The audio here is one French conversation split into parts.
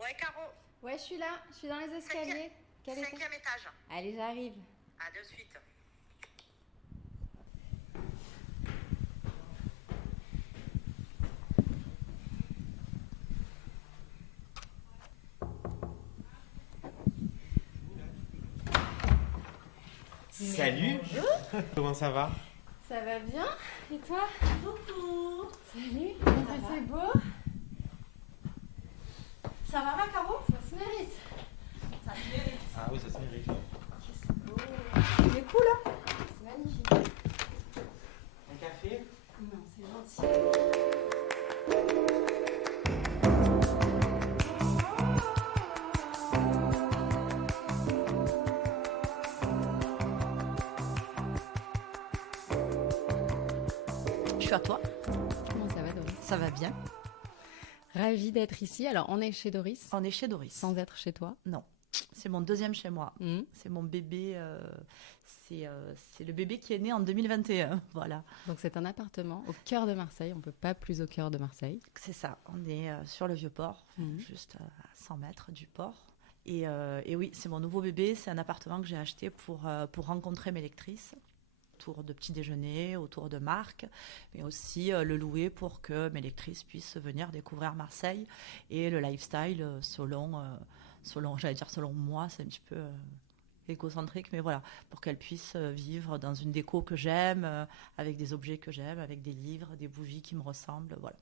Ouais, Caro, Ouais, je suis là, je suis dans les escaliers. Quel étage? cinquième étage. Allez, j'arrive. À de suite. Salut. Comment ça va? Ça va bien? Et toi? Coucou. Salut, c'est beau. Ça va, ma Caro? Ça se mérite. Ça te mérite. Ah oui, ça se mérite. C'est beau. Il est cool, hein? C'est magnifique. Un café? Non, c'est gentil. Je suis à toi. Comment ça va, Doris? Ça va bien. Ravie d'être ici. Alors, on est chez Doris, On est chez Doris. sans être chez toi. Non. C'est mon deuxième chez moi. Mhm. C'est mon bébé. C'est le bébé qui est né en 2021. Voilà. Donc, c'est un appartement au cœur de Marseille. On ne peut pas plus au cœur de Marseille. C'est ça. On est sur le Vieux-Port, Mhm. juste à 100 mètres du port. Et oui, c'est mon nouveau bébé. C'est un appartement que j'ai acheté pour rencontrer mes lectrices. Autour de petits déjeuners, autour de marques, mais aussi le louer pour que mes lectrices puissent venir découvrir Marseille et le lifestyle j'allais dire selon moi, c'est un petit peu égocentrique, mais voilà, pour qu'elles puissent vivre dans une déco que j'aime, avec des objets que j'aime, avec des livres, des bougies qui me ressemblent, voilà.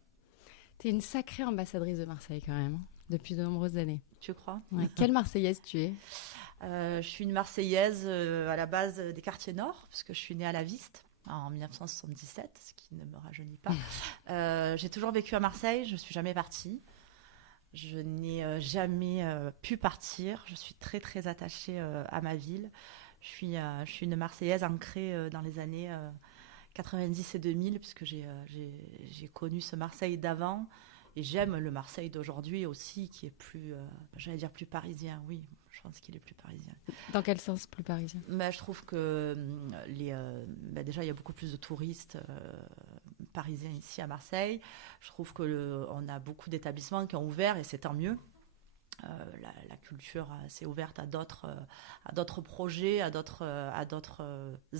T'es une sacrée ambassadrice de Marseille quand même, hein, depuis de nombreuses années. Tu crois? Ouais. Quelle Marseillaise tu es? Je suis une Marseillaise à la base des quartiers nord, puisque je suis née à la Viste en 1977, ce qui ne me rajeunit pas. J'ai toujours vécu à Marseille, je ne suis jamais partie. Je n'ai jamais pu partir. Je suis très très attachée à ma ville. Je suis une Marseillaise ancrée dans les années 90 et 2000, puisque j'ai connu ce Marseille d'avant. Et j'aime le Marseille d'aujourd'hui aussi, qui est plus, j'allais dire plus parisien, oui, je pense qu'il est plus parisien. Dans quel sens plus parisien? Mais je trouve que déjà, il y a beaucoup plus de touristes parisiens ici à Marseille. Je trouve on a beaucoup d'établissements qui ont ouvert et c'est tant mieux. La culture s'est ouverte à d'autres projets, à d'autres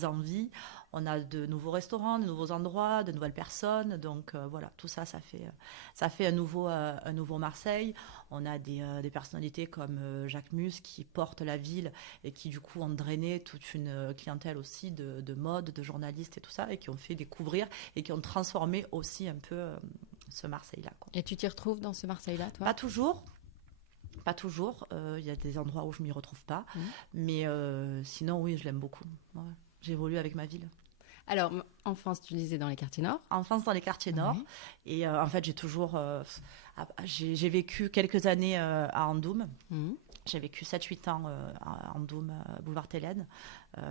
envies. On a de nouveaux restaurants, de nouveaux endroits, de nouvelles personnes. Donc voilà, tout ça, ça fait un nouveau Marseille. On a des personnalités comme Jacques Mus qui portent la ville et qui du coup ont drainé toute une clientèle aussi de mode, de journalistes et tout ça, et qui ont fait découvrir et qui ont transformé aussi un peu ce Marseille-là, quoi. Et tu t'y retrouves dans ce Marseille-là, toi? Pas toujours. Pas toujours, il y a des endroits où je m'y retrouve pas, mais sinon oui, je l'aime beaucoup. Ouais. J'évolue avec ma ville. Alors, enfance, tu disais dans les quartiers nord. Enfance dans les quartiers nord, Ouais. et en fait j'ai vécu quelques années à Andoum. Mhm. J'ai vécu 7-8 ans à Andoum, boulevard Télène.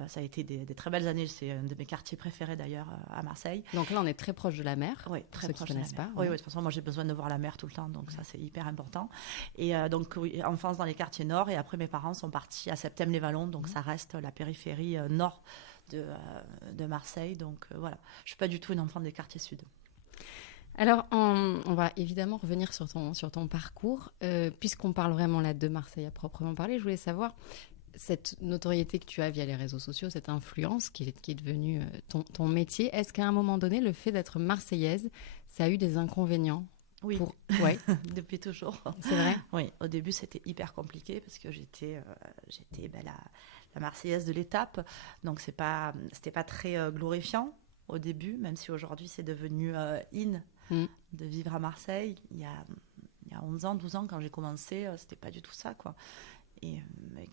Ça a été des très belles années, c'est un de mes quartiers préférés d'ailleurs à Marseille. Donc là, on est très proche de la mer. Oui, Pour très ceux qui proche ne de la connaissent mer. pas. Oui, Ouais. oui, de toute façon, moi j'ai besoin de voir la mer tout le temps, donc ça c'est hyper important. Et donc, oui, enfance dans les quartiers nord, et après mes parents sont partis à Septème-les-Vallons, donc ça reste la périphérie nord de Marseille. Donc voilà, je suis pas du tout une enfant des quartiers sud. Alors, on va évidemment revenir sur ton parcours. Puisqu'on parle vraiment là de Marseille à proprement parler, je voulais savoir cette notoriété que tu as via les réseaux sociaux, cette influence qui est devenue ton métier. Est-ce qu'à un moment donné, le fait d'être marseillaise, ça a eu des inconvénients? Oui, Ouais, depuis toujours. c'est vrai. Oui, au début c'était hyper compliqué parce que j'étais la Marseillaise de l'étape, donc c'était pas très glorifiant au début, même si aujourd'hui c'est devenu in Mm. de vivre à Marseille. Il y a 11 ans, 12 ans, quand j'ai commencé, c'était pas du tout ça, quoi. Et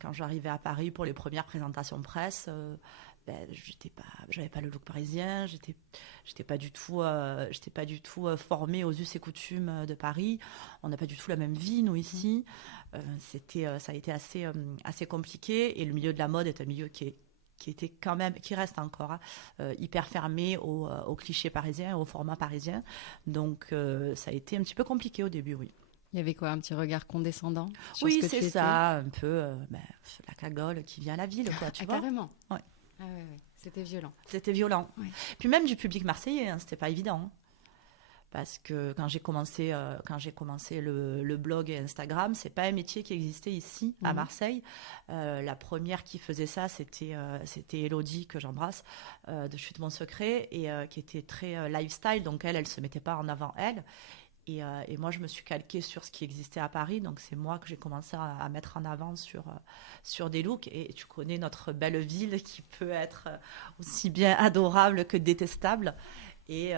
quand j'arrivais à Paris pour les premières présentations presse, j'avais pas le look parisien, j'étais pas du tout formée aux us et coutumes de Paris. On n'a pas du tout la même vie, nous, ici. Ça a été assez compliqué. Et le milieu de la mode est un milieu qui était quand même, qui reste encore hyper fermé aux clichés parisiens, au format parisien. Donc ça a été un petit peu compliqué au début, oui. Il y avait quoi, un petit regard condescendant sur Oui, ce que c'est tu étais? ça, un peu la cagole qui vient à la ville, quoi, tu Ah, vois. carrément. Ouais. Ah ouais, ouais. C'était violent. C'était violent. Ouais. Puis même du public marseillais, hein, c'était pas évident, hein. parce que quand j'ai commencé le blog et Instagram, c'est pas un métier qui existait ici à Marseille. La première qui faisait ça, c'était Elodie, que j'embrasse, de Chute Mon Secret, et qui était très lifestyle, donc elle se mettait pas en avant elle. Et moi, je me suis calquée sur ce qui existait à Paris. Donc, c'est moi que j'ai commencé à mettre en avant sur des looks. Et tu connais notre belle ville qui peut être aussi bien adorable que détestable. Et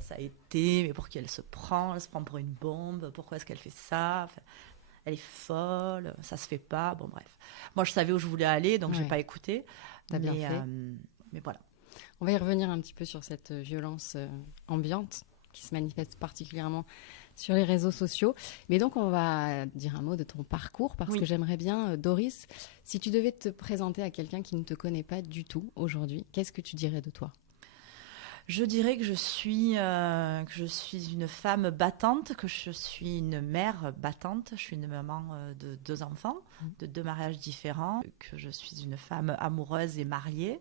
ça a été, mais pour qui elle se prend pour une bombe. Pourquoi est-ce qu'elle fait ça? Enfin, elle est folle, ça se fait pas. Bon, bref. Moi, je savais où je voulais aller, donc j'ai pas écouté. T'as bien fait. Mais voilà. On va y revenir un petit peu sur cette violence ambiante qui se manifeste particulièrement sur les réseaux sociaux. Mais donc, on va dire un mot de ton parcours, parce que j'aimerais bien, Doris, si tu devais te présenter à quelqu'un qui ne te connaît pas du tout aujourd'hui, qu'est-ce que tu dirais de toi? Je dirais que je suis une femme battante, que je suis une mère battante. Je suis une maman de 2 enfants, de 2 mariages différents, que je suis une femme amoureuse et mariée,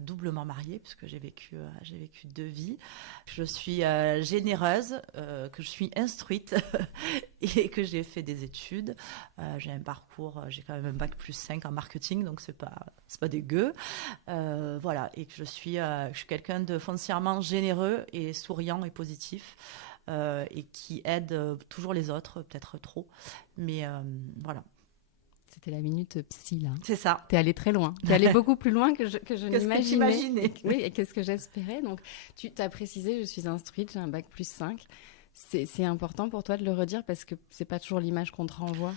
doublement mariée, puisque j'ai vécu 2 vies. Je suis généreuse, que je suis instruite et que j'ai fait des études. J'ai un parcours, j'ai quand même un bac+5 en marketing, donc c'est pas dégueu. Voilà, et que je suis quelqu'un de foncièrement généreux et souriant et positif, et qui aide toujours les autres, peut-être trop, mais voilà. C'était la minute psy, là. C'est ça. T'es allée très loin. T'es allée beaucoup plus loin que je n'imaginais. Oui, et qu'est-ce que j'espérais. Donc, tu t'as précisé, je suis instruite, j'ai un bac+5. C'est important pour toi de le redire, parce que c'est pas toujours l'image qu'on te renvoie.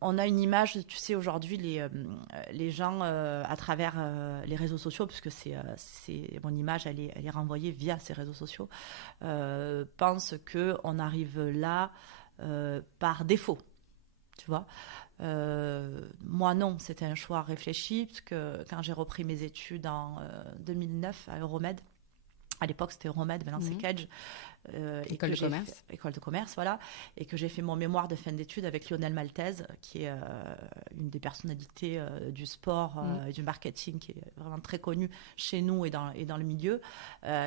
On a une image, tu sais, aujourd'hui, les gens, à travers les réseaux sociaux, puisque mon image, elle est renvoyée via ces réseaux sociaux, pensent qu'on arrive là par défaut, tu vois. Moi non, c'était un choix réfléchi, parce que quand j'ai repris mes études en 2009 à Euromed, à l'époque c'était Euromed, maintenant c'est Kedge, école de commerce, voilà, et que j'ai fait mon mémoire de fin d'études avec Lionel Maltese, qui est une des personnalités du sport et du marketing, qui est vraiment très connue chez nous et dans le milieu.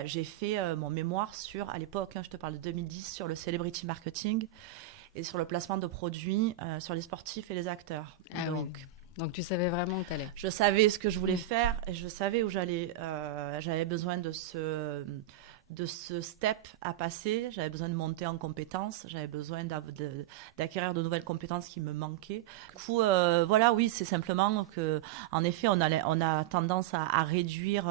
J'ai fait mon mémoire à l'époque, je te parle de 2010, sur le celebrity marketing et sur le placement de produits sur les sportifs et les acteurs. Donc tu savais vraiment où tu allais. Je savais ce que je voulais faire et je savais où j'allais. J'avais besoin de ce step à passer, j'avais besoin de monter en compétences, j'avais besoin d'acquérir de nouvelles compétences qui me manquaient. Du coup, voilà, oui, c'est simplement que, en effet, on a tendance à réduire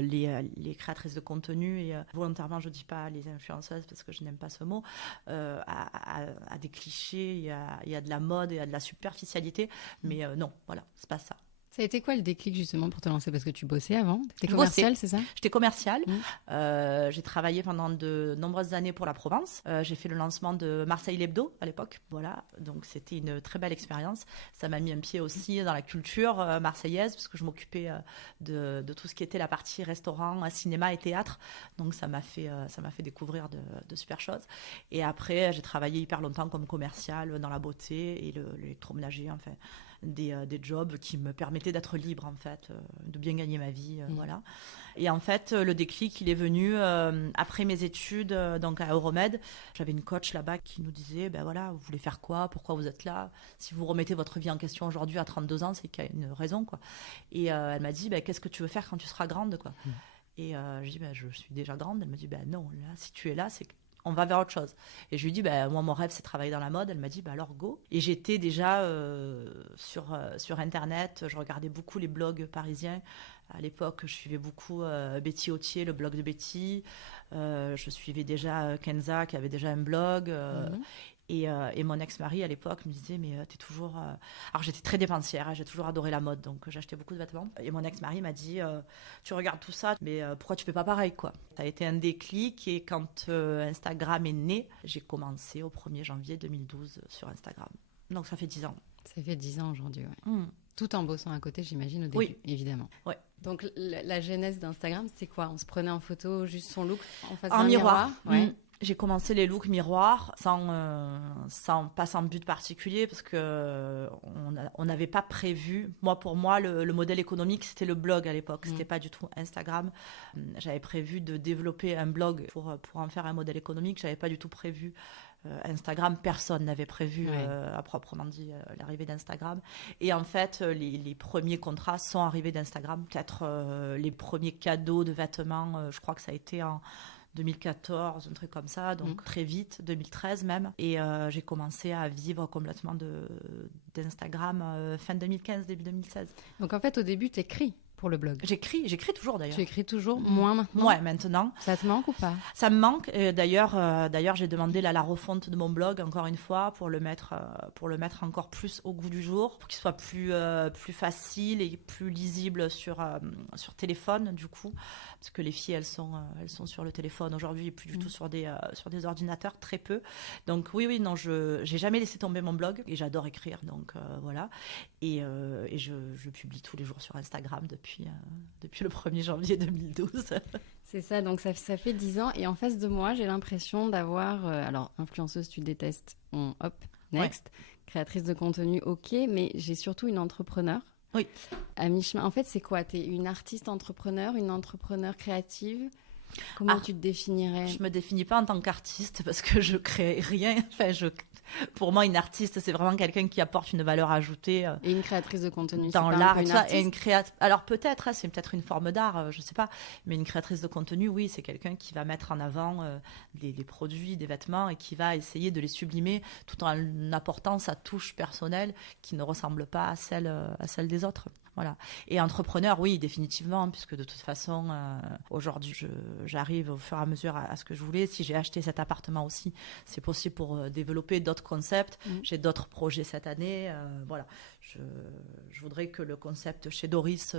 les créatrices de contenu, et volontairement, je ne dis pas les influenceuses parce que je n'aime pas ce mot, à des clichés, il y a de la mode et il y a de la superficialité, mais non, voilà, c'est pas ça. Ça a été quoi le déclic justement pour te lancer? Parce que tu bossais avant. Tu étais commerciale, c'est ça? J'étais commerciale. J'ai travaillé pendant de nombreuses années pour la Provence. J'ai fait le lancement de Marseille l'Hebdo à l'époque. Voilà, donc c'était une très belle expérience. Ça m'a mis un pied aussi dans la culture marseillaise, parce que je m'occupais de tout ce qui était la partie restaurant, cinéma et théâtre. Donc ça m'a fait découvrir de super choses. Et après, j'ai travaillé hyper longtemps comme commerciale dans la beauté et l'électroménager, enfin. Des jobs qui me permettaient d'être libre, en fait, de bien gagner ma vie, voilà. Et en fait, le déclic, il est venu après mes études, donc à Euromed. J'avais une coach là-bas qui nous disait, ben voilà, vous voulez faire quoi? Pourquoi vous êtes là? Si vous remettez votre vie en question aujourd'hui à 32 ans, c'est qu'il y a une raison, quoi. Et elle m'a dit, ben, qu'est-ce que tu veux faire quand tu seras grande, quoi? Et je dis, ben, je suis déjà grande. Elle me dit, ben non, là, si tu es là, c'est on va vers autre chose. Et je lui ai dit, moi, mon rêve, c'est de travailler dans la mode. Elle m'a dit, alors go. Et j'étais déjà sur Internet. Je regardais beaucoup les blogs parisiens. À l'époque, je suivais beaucoup Betty Autier, le blog de Betty. Je suivais déjà Kenza, qui avait déjà un blog. Et mon ex-mari, à l'époque, me disait, mais t'es toujours... Alors, j'étais très dépensière, j'ai toujours adoré la mode, donc j'achetais beaucoup de vêtements. Et mon ex-mari m'a dit, tu regardes tout ça, mais pourquoi tu fais pas pareil, quoi? Ça a été un déclic, et quand Instagram est né, j'ai commencé au 1er janvier 2012 sur Instagram. Donc, ça fait 10 ans. Ça fait 10 ans aujourd'hui, ouais. Tout en bossant à côté, j'imagine, au début, évidemment. Ouais. Donc, la genèse d'Instagram, c'est quoi? On se prenait en photo juste son look en face d'un miroir. Ouais. J'ai commencé les looks miroirs pas sans but particulier parce que on n'avait pas prévu. Pour moi, le modèle économique, c'était le blog à l'époque. C'était pas du tout Instagram. J'avais prévu de développer un blog pour en faire un modèle économique. J'avais pas du tout prévu Instagram. Personne n'avait prévu, à proprement dit, l'arrivée d'Instagram. Et en fait, les premiers contrats sont arrivés d'Instagram. Peut-être les premiers cadeaux de vêtements, je crois que ça a été en 2014, un truc comme ça, donc très vite, 2013 même. Et j'ai commencé à vivre complètement d'Instagram fin 2015, début 2016. Donc en fait, au début, tu écris pour le blog. J'écris toujours d'ailleurs. Tu écris toujours, moins maintenant? Ouais, maintenant. Ça te manque ou pas? Ça me manque. Et d'ailleurs, j'ai demandé la refonte de mon blog, encore une fois, pour le mettre encore plus au goût du jour, pour qu'il soit plus facile et plus lisible sur téléphone, du coup. Parce que les filles, elles sont sur le téléphone aujourd'hui et plus du tout sur des ordinateurs, très peu. Donc oui, non, j'ai jamais laissé tomber mon blog et j'adore écrire, donc voilà. Et je publie tous les jours sur Instagram depuis le 1er janvier 2012. C'est ça, donc ça fait 10 ans. Et en face de moi, j'ai l'impression d'avoir... alors, influenceuse, tu détestes. Hop, next. Ouais. Créatrice de contenu, ok. Mais j'ai surtout une entrepreneur. Oui. À mi-chemin. En fait, c'est quoi? T'es une artiste entrepreneur, une entrepreneur créative? Comment tu te définirais? Je me définis pas en tant qu'artiste parce que je crée rien. Enfin, pour moi, une artiste, c'est vraiment quelqu'un qui apporte une valeur ajoutée. Et une créatrice de contenu dans l'art et tout ça. Et alors peut-être, c'est peut-être une forme d'art, je sais pas. Mais une créatrice de contenu, oui, c'est quelqu'un qui va mettre en avant des produits, des vêtements et qui va essayer de les sublimer tout en apportant sa touche personnelle qui ne ressemble pas à celle des autres. Voilà. Et entrepreneur, oui, définitivement, puisque de toute façon, aujourd'hui, j'arrive au fur et à mesure à ce que je voulais. Si j'ai acheté cet appartement aussi, c'est possible pour développer d'autres concepts. J'ai d'autres projets cette année. Voilà. Je voudrais que le concept chez Doris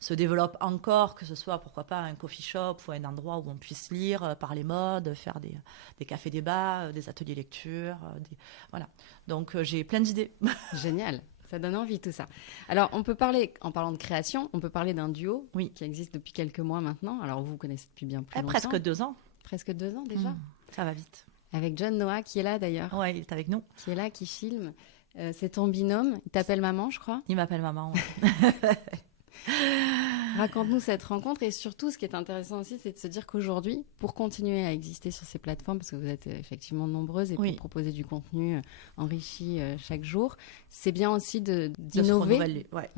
se développe encore, que ce soit, pourquoi pas, un coffee shop ou un endroit où on puisse lire, parler mode, faire des cafés-débats, des ateliers lecture. Voilà. Donc, j'ai plein d'idées. Génial. Ça donne envie, tout ça. Alors, on peut parler, en parlant de création, on peut parler d'un duo qui existe depuis quelques mois maintenant. Alors, vous vous connaissez depuis bien plus longtemps. Presque 2 ans. Presque 2 ans déjà. Ça va vite. Avec John Noah, qui est là d'ailleurs. Ouais, il est avec nous. Qui est là, qui filme. C'est ton binôme. Il t'appelle maman, je crois. Il m'appelle maman, ouais. Raconte-nous cette rencontre et surtout, ce qui est intéressant aussi, c'est de se dire qu'aujourd'hui, pour continuer à exister sur ces plateformes, parce que vous êtes effectivement nombreuses et pour proposer du contenu enrichi chaque jour, c'est bien aussi d'innover. Ouais.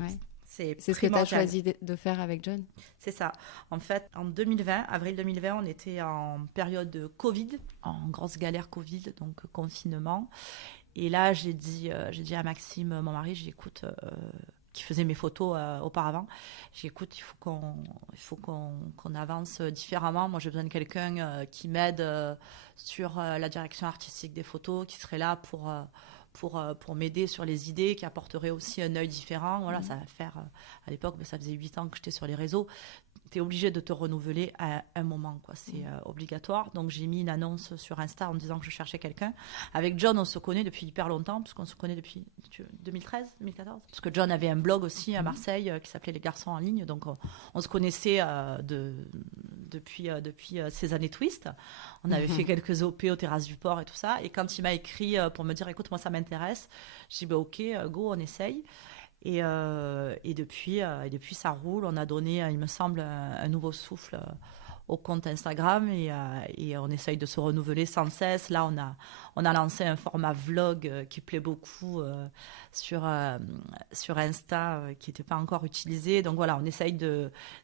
C'est ce que tu as choisi de faire avec John. C'est ça. En fait, en avril 2020, on était en période de Covid, en grosse galère Covid, donc confinement. Et là, j'ai dit à Maxime, mon mari, écoute, qui faisait mes photos auparavant, j'écoute, il faut qu'on avance différemment. Moi, j'ai besoin de quelqu'un qui m'aide sur la direction artistique des photos, qui serait là pour m'aider sur les idées, qui apporterait aussi un œil différent. Voilà, ça va faire, à l'époque, ça faisait 8 ans que j'étais sur les réseaux. Tu es obligé de te renouveler à un moment, quoi. C'est obligatoire. Donc, j'ai mis une annonce sur Insta en disant que je cherchais quelqu'un. Avec John, on se connaît depuis hyper longtemps, parce qu'on se connaît depuis 2013, 2014. Parce que John avait un blog aussi à Marseille qui s'appelait Les Garçons en ligne. Donc, on se connaissait depuis ces années Twist. On avait fait quelques OP aux terrasses du port et tout ça. Et quand il m'a écrit pour me dire, écoute, moi, ça m'intéresse, j'ai dit, ok, go, on essaye. Et depuis, ça roule. On a donné, il me semble, un nouveau souffle au compte Instagram et on essaye de se renouveler sans cesse. Là, on a lancé un format vlog qui plaît beaucoup sur Insta qui n'était pas encore utilisé. Donc voilà, on essaye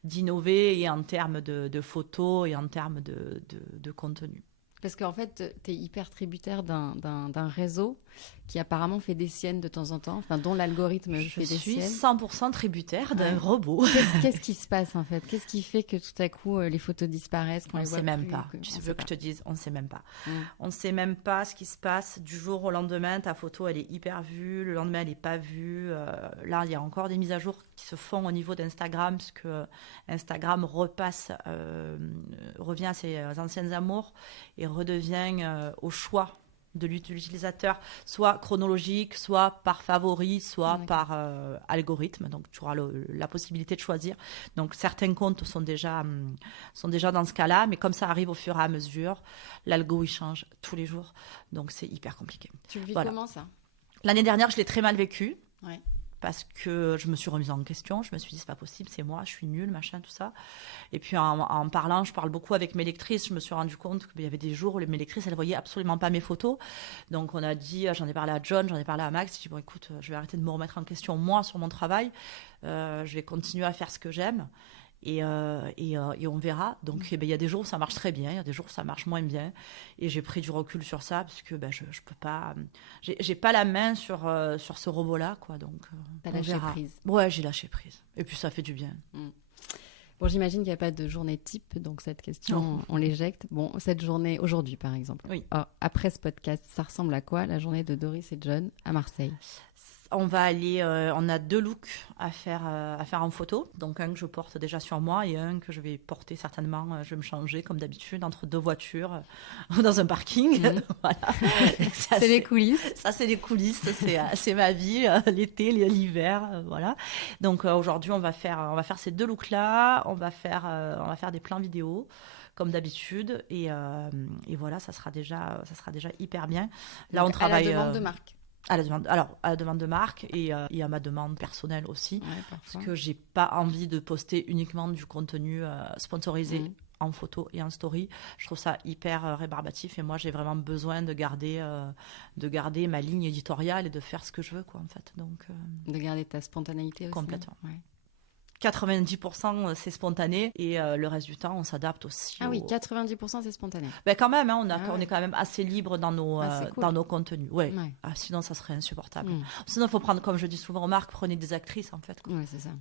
d'innover et en termes de photos et en termes de contenu. Parce qu'en fait, tu es hyper tributaire d'un réseau qui apparemment fait des siennes de temps en temps, enfin, dont l'algorithme fait des siennes. Je suis 100% tributaire d'un robot. Qu'est-ce qui se passe en fait? Qu'est-ce qui fait que tout à coup les photos disparaissent? On ne sait même pas. Tu veux que je te dise, on ne sait même pas. On ne sait même pas ce qui se passe du jour au lendemain. Ta photo, elle est hyper vue. Le lendemain, elle n'est pas vue. Là, il y a encore des mises à jour qui se font au niveau d'Instagram, puisque Instagram revient à ses anciennes amours et redevient au choix de l'utilisateur, soit chronologique, soit par favori, soit par algorithme. Donc, tu auras la possibilité de choisir. Donc, certains comptes sont déjà dans ce cas-là, mais comme ça arrive au fur et à mesure, l'algo, il change tous les jours. Donc, c'est hyper compliqué. Tu le vis comment, ça ? L'année dernière, je l'ai très mal vécu. Ouais. Parce que je me suis remise en question, je me suis dit c'est pas possible, c'est moi, je suis nulle, machin, tout ça. Et puis en parlant, je parle beaucoup avec mes lectrices, je me suis rendu compte qu'il y avait des jours où mes lectrices, elles voyaient absolument pas mes photos. Donc on a dit, j'en ai parlé à John, j'en ai parlé à Max, j'ai dit bon écoute, je vais arrêter de me remettre en question moi sur mon travail, je vais continuer à faire ce que j'aime. Et on verra. Donc, il y a des jours où ça marche très bien, il y a des jours où ça marche moins bien. Et j'ai pris du recul sur ça parce que je peux pas. J'ai pas la main sur ce robot-là, quoi. Donc, t'as lâché prise. Ouais, j'ai lâché prise. Et puis, ça fait du bien. Bon, j'imagine qu'il n'y a pas de journée type, donc cette question, on l'éjecte. Bon, cette journée, aujourd'hui, par exemple. Oui. Après ce podcast, ça ressemble à quoi, la journée de Doris et John à Marseille ? On va aller, on a 2 looks à faire en photo. Donc un que je porte déjà sur moi et un que je vais porter certainement, je vais me changer comme d'habitude entre 2 voitures dans un parking. Voilà. C'est les coulisses. Ça, c'est les coulisses, c'est ma vie, l'été, l'hiver, voilà. Donc aujourd'hui, on va faire ces 2 looks-là. On va faire des plans vidéo comme d'habitude et voilà, ça sera déjà hyper bien. Là, donc, on travaille à la demande de marque. À la demande de marque et à ma demande personnelle aussi, parce que j'ai pas envie de poster uniquement du contenu sponsorisé en photo et en story. Je trouve ça hyper rébarbatif et moi j'ai vraiment besoin de garder ma ligne éditoriale et de faire ce que je veux, quoi, en fait. Donc de garder ta spontanéité aussi. Complètement. Ouais. 90% c'est spontané et le reste du temps on s'adapte aussi. Ah oui, 90% c'est spontané. Ben quand même, hein, on est quand même assez libre dans nos contenus. Ouais. Ah, sinon ça serait insupportable. Sinon il faut prendre, comme je dis souvent aux marques, prenez des actrices en fait. Oui, c'est ça.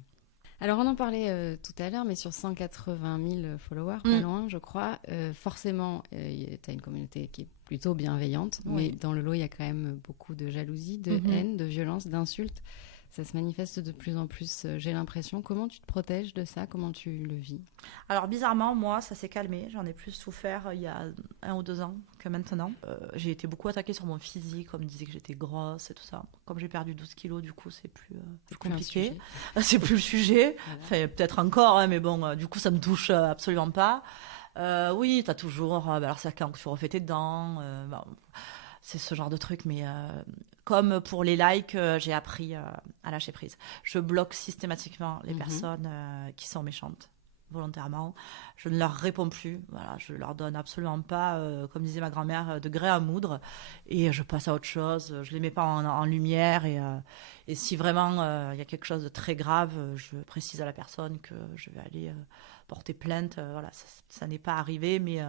Alors on en parlait tout à l'heure, mais sur 180 000 followers, pas loin je crois, forcément tu as une communauté qui est plutôt bienveillante, mais dans le lot il y a quand même beaucoup de jalousie, de haine, de violence, d'insultes. Ça se manifeste de plus en plus, j'ai l'impression. Comment tu te protèges de ça ? Comment tu le vis ? Alors bizarrement, moi, ça s'est calmé. J'en ai plus souffert il y a 1 ou 2 ans que maintenant. J'ai été beaucoup attaquée sur mon physique. On me disait que j'étais grosse et tout ça. Comme j'ai perdu 12 kilos, du coup, c'est plus compliqué. C'est plus le sujet. Voilà. Enfin, peut-être encore, hein, mais bon, du coup, ça me touche absolument pas. Oui, t'as toujours... alors c'est quand tu refais tes dents... c'est ce genre de truc, mais comme pour les likes, j'ai appris à lâcher prise. Je bloque systématiquement les personnes qui sont méchantes, volontairement. Je ne leur réponds plus. Voilà, je leur donne absolument pas, comme disait ma grand-mère, de grès à moudre. Et je passe à autre chose. Je les mets pas en lumière. Et si vraiment il y a quelque chose de très grave, je précise à la personne que je vais aller... porter plainte, voilà, ça n'est pas arrivé, mais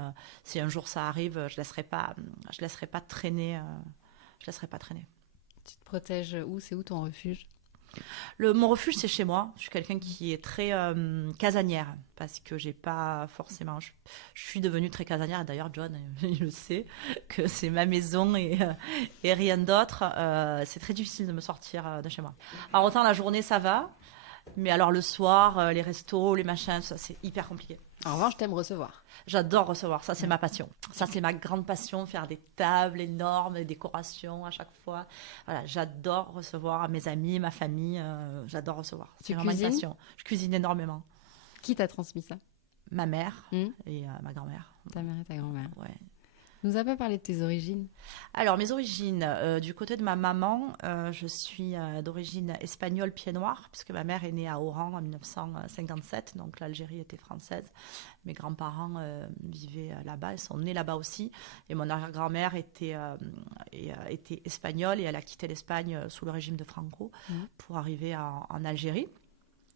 si un jour ça arrive, je laisserai pas traîner. Je laisserai pas traîner. Tu te protèges où ? C'est où ton refuge ? Mon refuge, c'est chez moi. Je suis quelqu'un qui est très casanière, parce que j'ai pas forcément... Je suis devenue très casanière, et d'ailleurs John, il le sait, que c'est ma maison et rien d'autre. C'est très difficile de me sortir de chez moi. Alors autant la journée, ça va, mais alors le soir, les restos, les machins, ça, c'est hyper compliqué. En revanche, t'aimes recevoir. J'adore recevoir, ça c'est ma passion. Ça c'est ma grande passion, faire des tables énormes, des décorations à chaque fois. Voilà, j'adore recevoir mes amis, ma famille, j'adore recevoir. C'est vraiment une passion. Je cuisine énormément. Qui t'a transmis ça ? Ma mère et ma grand-mère. Ta mère et ta grand-mère. Ouais. Nous a pas parlé de tes origines. Alors, mes origines, du côté de ma maman, je suis d'origine espagnole pied noir, puisque ma mère est née à Oran en 1957, donc l'Algérie était française. Mes grands-parents vivaient là-bas, ils sont nés là-bas aussi. Et mon arrière-grand-mère était espagnole et elle a quitté l'Espagne sous le régime de Franco pour arriver en Algérie.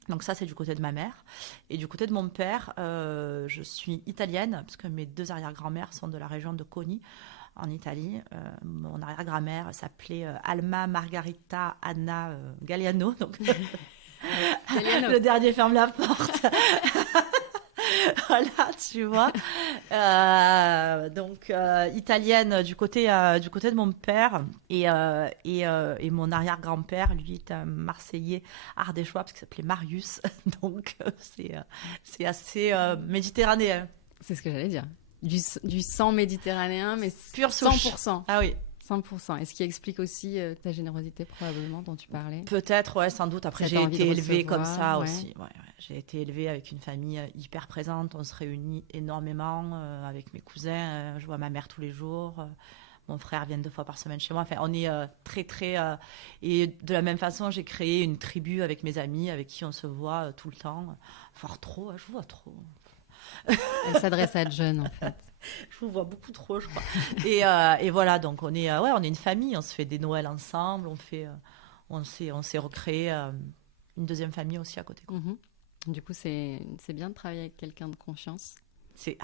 Donc ça, c'est du côté de ma mère. Et du côté de mon père, je suis italienne, parce que mes 2 arrière-grand-mères sont de la région de Coni, en Italie. Mon arrière-grand-mère s'appelait Alma Margarita Anna Galliano. Donc le dernier ferme la porte. Voilà, tu vois. Donc italienne du côté de mon père et mon arrière-grand-père, lui, est un Marseillais ardéchois parce qu'il s'appelait Marius. Donc c'est assez méditerranéen. C'est ce que j'allais dire. Du sang méditerranéen, mais pur 100%. Ah oui. 100%. Et ce qui explique aussi ta générosité, probablement, dont tu parlais. Peut-être, ouais, sans doute. Après, Cette j'ai envie été de élevée recevoir, comme ça ouais. aussi. Ouais. J'ai été élevée avec une famille hyper présente. On se réunit énormément avec mes cousins. Je vois ma mère tous les jours. Mon frère vient 2 fois par semaine chez moi. Enfin, on est très, très... Et de la même façon, j'ai créé une tribu avec mes amis, avec qui on se voit tout le temps. Voire trop, je vous vois trop. Elle s'adresse à John, en fait. Je vous vois beaucoup trop, je crois. Et voilà, donc on est une famille. On se fait des Noëls ensemble. On s'est recréé une deuxième famille aussi à côté. Quoi. Du coup, c'est bien de travailler avec quelqu'un de confiance. C'est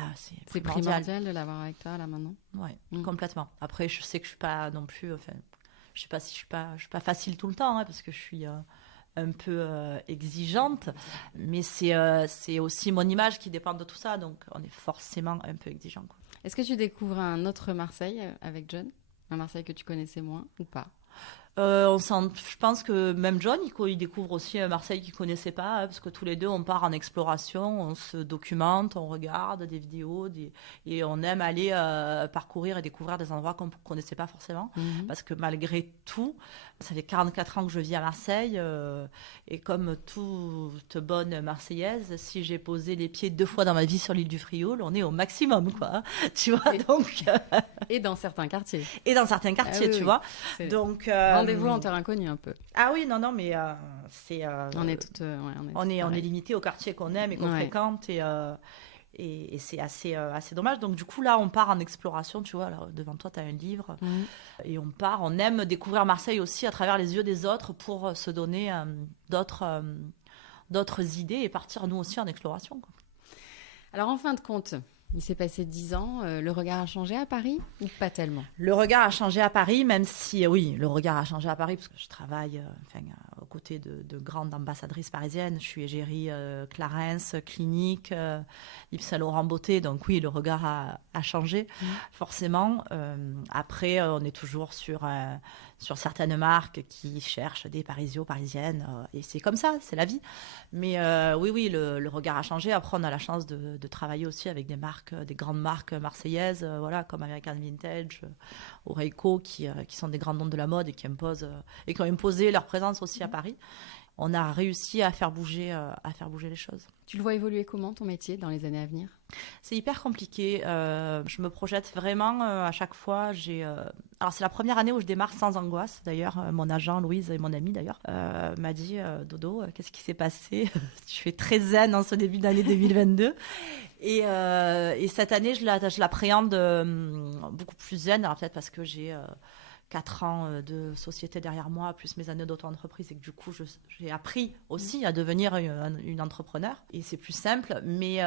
C'est primordial de l'avoir avec toi là maintenant. Ouais, complètement. Après, je sais que je suis pas non plus. Enfin, je sais pas si je suis pas facile tout le temps, hein, parce que je suis un peu exigeante. Mais c'est aussi mon image qui dépend de tout ça, donc on est forcément un peu exigeant. Quoi. Est-ce que tu découvres un autre Marseille avec John? Un Marseille que tu connaissais moins ou pas? Je pense que même John, il découvre aussi Marseille qu'il ne connaissait pas, hein, parce que tous les deux, on part en exploration, on se documente, on regarde des vidéos, et on aime aller parcourir et découvrir des endroits qu'on ne connaissait pas forcément. Parce que malgré tout, ça fait 44 ans que je vis à Marseille, et comme toute bonne Marseillaise, si j'ai posé les pieds 2 fois dans ma vie sur l'île du Frioul, on est au maximum, quoi. Tu vois, donc... Et dans certains quartiers. Et dans certains quartiers, tu vois. Donc... Rendez-vous en terre inconnue un peu. Ah oui, non, mais c'est... on est toutes... on est limité au quartier qu'on aime et qu'on fréquente, et c'est assez dommage. Donc du coup, là, on part en exploration, tu vois. Alors, devant toi, tu as un livre, et on aime découvrir Marseille aussi à travers les yeux des autres pour se donner d'autres idées et partir nous aussi en exploration, quoi. Alors, en fin de compte... Il s'est passé 10 ans. Le regard a changé à Paris ou pas tellement? Le regard a changé à Paris, même si, oui, le regard a changé à Paris, parce que je travaille aux côtés de grandes ambassadrices parisiennes. Je suis égérie Clarins, Clinique, Yves Saint Laurent Beauté. Donc oui, le regard a changé, forcément. Après, on est toujours sur certaines marques qui cherchent des Parisios, Parisiennes. Et c'est comme ça, c'est la vie. Mais oui, le regard a changé. Après, on a la chance de travailler aussi avec des grandes marques marseillaises, voilà, comme American Vintage, Oreiko, qui sont des grands noms de la mode et qui imposent et qui ont imposé leur présence aussi à Paris. On a réussi à faire bouger les choses. Tu le vois évoluer comment, ton métier, dans les années à venir? C'est hyper compliqué. Je me projette vraiment à chaque fois. Alors, c'est la première année où je démarre sans angoisse. D'ailleurs, mon agent, Louise, et mon amie, d'ailleurs, m'a dit Dodo, qu'est-ce qui s'est passé? Tu es très zen en ce début d'année 2022. Et cette année, je l'appréhende beaucoup plus zen. Alors, peut-être parce que j'ai 4 ans de société derrière moi, plus mes années d'auto-entreprise, et que du coup, j'ai appris aussi à devenir une entrepreneur. Et c'est plus simple, mais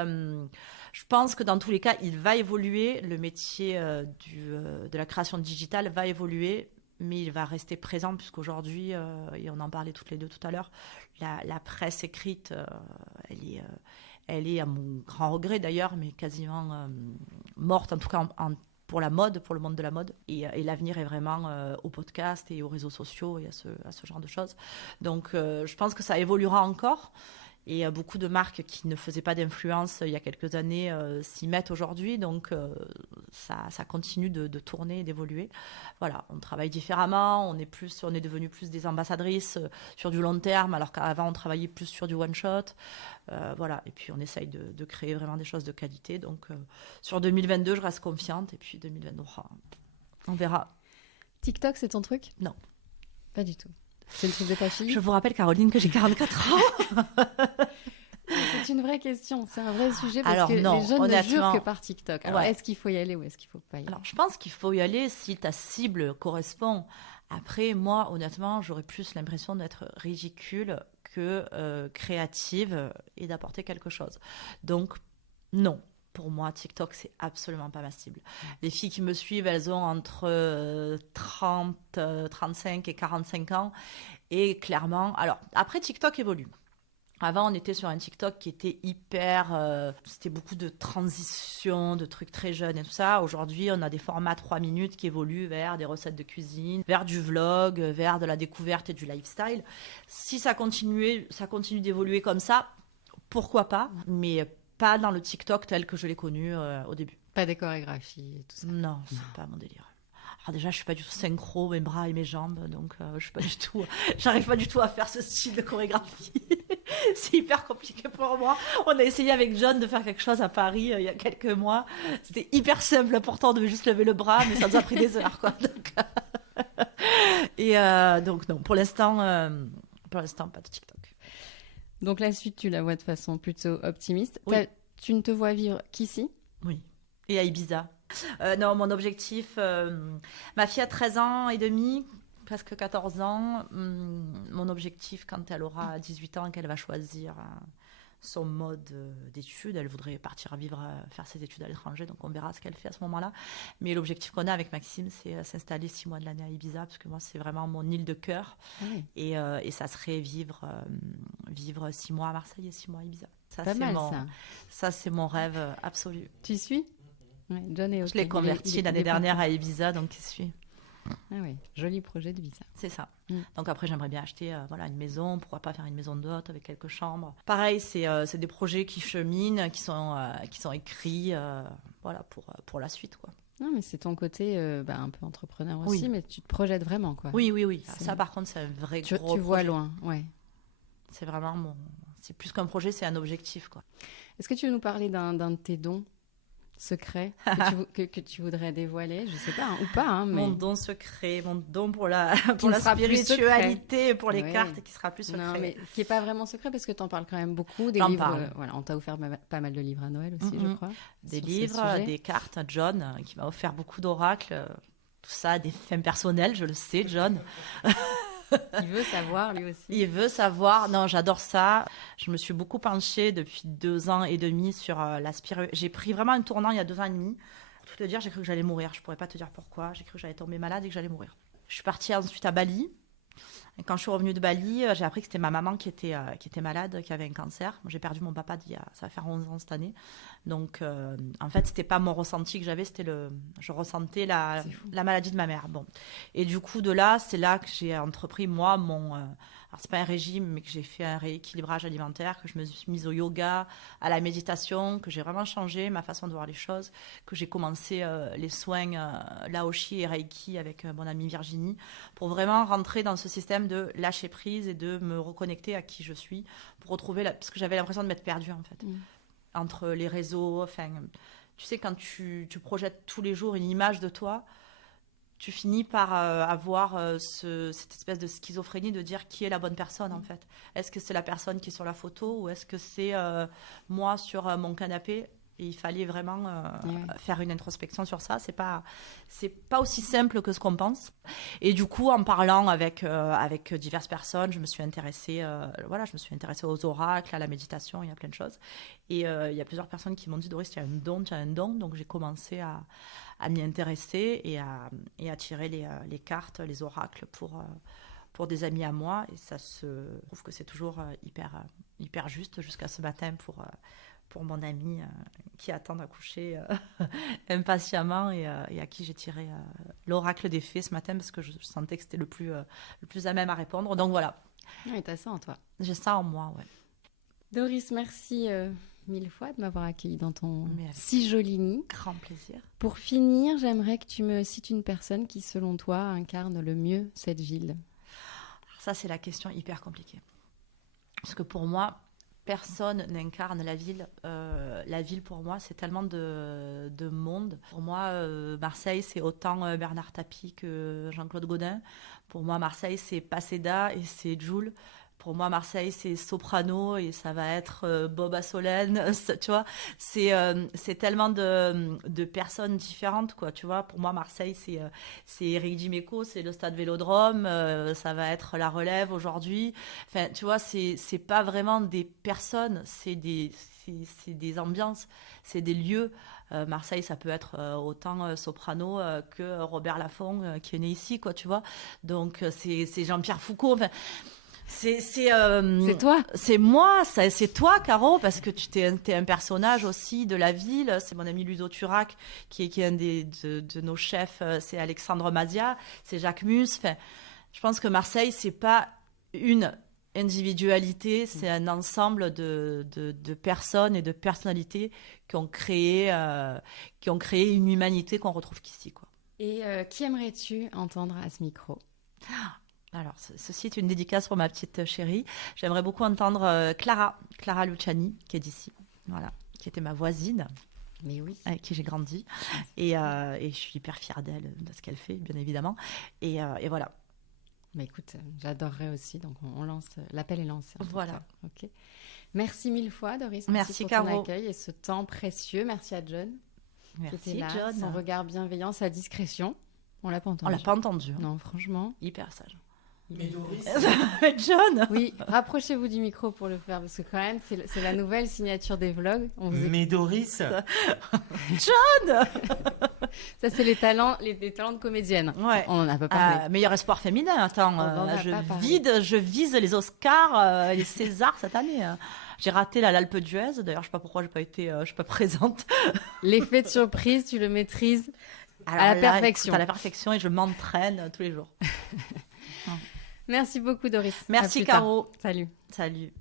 je pense que dans tous les cas, il va évoluer. Le métier de la création digitale va évoluer, mais il va rester présent, puisqu'aujourd'hui, et on en parlait toutes les deux tout à l'heure, la presse écrite, elle est, à mon grand regret d'ailleurs, mais quasiment morte, en tout cas pour la mode, pour le monde de la mode. Et l'avenir est vraiment au podcast et aux réseaux sociaux et à ce genre de choses. Donc, je pense que ça évoluera encore. Et beaucoup de marques qui ne faisaient pas d'influence il y a quelques années s'y mettent aujourd'hui. Donc, ça continue de tourner et d'évoluer. Voilà, on travaille différemment. On est devenu plus des ambassadrices sur du long terme, alors qu'avant, on travaillait plus sur du one-shot. Voilà, et puis on essaye de créer vraiment des choses de qualité. Donc, sur 2022, je reste confiante. Et puis 2023, on verra. TikTok, c'est ton truc? Non. Pas du tout. C'est le truc de ta fille? Je vous rappelle, Caroline, que j'ai 44 ans. C'est une vraie question, c'est un vrai sujet, parce que non, les jeunes ne jurent que par TikTok. Alors, est-ce qu'il faut y aller ou est-ce qu'il ne faut pas y aller? Alors, je pense qu'il faut y aller si ta cible correspond. Après, moi, honnêtement, j'aurais plus l'impression d'être ridicule que créative et d'apporter quelque chose. Donc, non. Pour moi, TikTok, c'est absolument pas ma cible. Les filles qui me suivent, elles ont entre 30, 35 et 45 ans. Et clairement, alors, après, TikTok évolue. Avant, on était sur un TikTok qui était hyper... c'était beaucoup de transitions, de trucs très jeunes et tout ça. Aujourd'hui, on a des formats 3 minutes qui évoluent vers des recettes de cuisine, vers du vlog, vers de la découverte et du lifestyle. Si ça continue d'évoluer comme ça, pourquoi pas, mais pas dans le TikTok tel que je l'ai connu au début. Pas des chorégraphies et tout ça? Non, c'est pas mon délire. Alors déjà, je suis pas du tout synchro, mes bras et mes jambes, donc j'arrive pas du tout à faire ce style de chorégraphie. C'est hyper compliqué pour moi. On a essayé avec John de faire quelque chose à Paris il y a quelques mois. C'était hyper simple pourtant de juste lever le bras, mais ça nous a pris des heures, quoi. Donc non, pour l'instant, pas de TikTok. Donc la suite, tu la vois de façon plutôt optimiste. Oui. Tu ne te vois vivre qu'ici? Oui. Et à Ibiza. Non, mon objectif, ma fille a 13 ans et demi, presque 14 ans. Mon objectif, quand elle aura 18 ans, qu'elle va choisir son mode d'études, elle voudrait partir faire ses études à l'étranger, donc on verra ce qu'elle fait à ce moment-là. Mais l'objectif qu'on a avec Maxime, c'est s'installer 6 mois de l'année à Ibiza, parce que moi, c'est vraiment mon île de cœur. Oui. Et ça serait vivre 6 mois à Marseille et 6 mois à Ibiza. Ça, Pas mal, ça. ça. Ça, c'est mon rêve absolu. Tu suis? Ouais, John est Je l'ai converti l'année dernière à Ibiza, donc il suit. Ah oui, joli projet de vie, ça. C'est ça. Mm. Donc après, j'aimerais bien acheter une maison. Pourquoi pas faire une maison d'hôte avec quelques chambres. Pareil, c'est des projets qui cheminent, qui sont écrits pour la suite, quoi. Non, mais c'est ton côté un peu entrepreneur aussi, Oui. mais tu te projettes vraiment, quoi. Oui. C'est- Ça, par contre, c'est un vrai Tu gros vois projet. loin, ouais. C'est vraiment c'est plus qu'un projet, c'est un objectif, quoi. Est-ce que tu veux nous parler d'un de tes dons secrets que tu voudrais dévoiler? Je sais pas, ou pas, hein, mais... Mon don secret, mon don pour la ne sera plus spiritualité, et pour les Ouais. cartes, qui sera plus secret. Non, mais qui n'est pas vraiment secret parce que tu en parles quand même beaucoup. Des J'en livres, parle. voilà, on t'a offert pas mal de livres à Noël aussi, je crois. Des sur ce livres, sujet. des cartes. John, qui m'a offert beaucoup d'oracles. Tout ça, des fins personnelles, je le sais, John. Il veut savoir lui aussi. Il veut savoir. Non, j'adore ça. Je me suis beaucoup penchée depuis 2 ans et demi sur la spiritualité. J'ai pris vraiment un tournant il y a 2 ans et demi. Pour tout te dire, j'ai cru que j'allais mourir. Je pourrais pas te dire pourquoi. J'ai cru que j'allais tomber malade et que j'allais mourir. Je suis partie ensuite à Bali. Et quand je suis revenue de Bali, j'ai appris que c'était ma maman qui était malade, qui avait un cancer. Moi, j'ai perdu mon papa ça va faire 11 ans cette année. Donc, en fait, c'était pas mon ressenti que j'avais, je ressentais la maladie de ma mère. Bon. Et du coup, de là, c'est là que j'ai entrepris, moi, alors, c'est pas un régime, mais que j'ai fait un rééquilibrage alimentaire, que je me suis mise au yoga, à la méditation, que j'ai vraiment changé ma façon de voir les choses, que j'ai commencé les soins Laoshi et Reiki avec mon amie Virginie, pour vraiment rentrer dans ce système de lâcher prise et de me reconnecter à qui je suis, pour retrouver parce que j'avais l'impression de m'être perdue, en fait, entre les réseaux. Enfin, tu sais, quand tu projettes tous les jours une image de toi, tu finis par avoir cette espèce de schizophrénie de dire qui est la bonne personne, en fait. Est-ce que c'est la personne qui est sur la photo ou est-ce que c'est moi sur mon canapé? Et il fallait vraiment faire une introspection sur ça. C'est pas aussi simple que ce qu'on pense. Et du coup, en parlant avec diverses personnes, je me suis intéressée aux oracles, à la méditation, il y a plein de choses. Et il y a plusieurs personnes qui m'ont dit, Doris, tu as un don. Donc j'ai commencé à m'y intéresser et à tirer les cartes, les oracles pour des amis à moi. Et je trouve que c'est toujours hyper juste jusqu'à ce matin pour mon ami qui attend d'accoucher impatiemment et à qui j'ai tiré l'oracle des fées ce matin parce que je sentais que c'était le plus à même à répondre. Donc voilà. Oui, t'as ça en toi. J'ai ça en moi, ouais. Doris, merci 1000 fois de m'avoir accueillie dans ton Mais avec si joli nid. grand plaisir. Pour finir, j'aimerais que tu me cites une personne qui, selon toi, incarne le mieux cette ville. Alors ça, c'est la question hyper compliquée. Parce que pour moi, personne n'incarne la ville. La ville, pour moi, c'est tellement de monde. Pour moi, Marseille, c'est autant Bernard Tapie que Jean-Claude Gaudin. Pour moi, Marseille, c'est Paseda et c'est Jul. Pour moi, Marseille, c'est Soprano et ça va être Bob Assolène. Tu vois, c'est tellement de personnes différentes, quoi. Tu vois, pour moi, Marseille, c'est Éric Dimeco, c'est le Stade Vélodrome, ça va être la Relève aujourd'hui. Enfin, tu vois, c'est pas vraiment des personnes, c'est des ambiances, c'est des lieux. Marseille, ça peut être autant Soprano que Robert Laffont qui est né ici, quoi. Tu vois, donc c'est Jean-Pierre Foucault. Enfin, c'est toi. C'est moi, c'est toi, Caro, parce que t'es un personnage aussi de la ville. C'est mon ami Ludo Turac, qui est un de nos chefs. C'est Alexandre Mazia, c'est Jacques Mus. Enfin, je pense que Marseille, c'est pas une individualité, c'est un ensemble de personnes et de personnalités qui ont créé une humanité qu'on retrouve qu'ici, quoi. Et qui aimerais-tu entendre à ce micro? Alors, ceci est une dédicace pour ma petite chérie. J'aimerais beaucoup entendre Clara Luciani, qui est d'ici, voilà, qui était ma voisine, Mais oui. avec qui j'ai grandi. Et je suis hyper fière d'elle, de ce qu'elle fait, bien évidemment. Et voilà. Bah écoute, j'adorerais aussi, donc on lance, l'appel est lancé. En tout Voilà. cas. Ok. Merci mille fois, Doris. Merci, pour Caro. ton accueil et ce temps précieux. Merci à John. Qui était Merci, là, John. son regard bienveillant, sa discrétion. On l'a pas On entendu. l'a pas entendu. Non, franchement. Hyper sage. Mais Doris, John. Oui, rapprochez-vous du micro pour le faire, parce que quand même, c'est la nouvelle signature des vlogs. On vous écoute. mais Doris, Ça, c'est les talents de comédienne. Ouais. On n'en a pas parlé. Meilleur espoir féminin. Attends, On en a je pas parlé. je vise les Oscars, les Césars cette année. J'ai raté l'Alpe d'Huez. D'ailleurs, je sais pas pourquoi je suis pas présente. L'effet de surprise, tu le maîtrises à la perfection. Écoute, à la perfection, et je m'entraîne tous les jours. Merci beaucoup, Doris. Merci, À plus tard. Caro. Salut. Salut.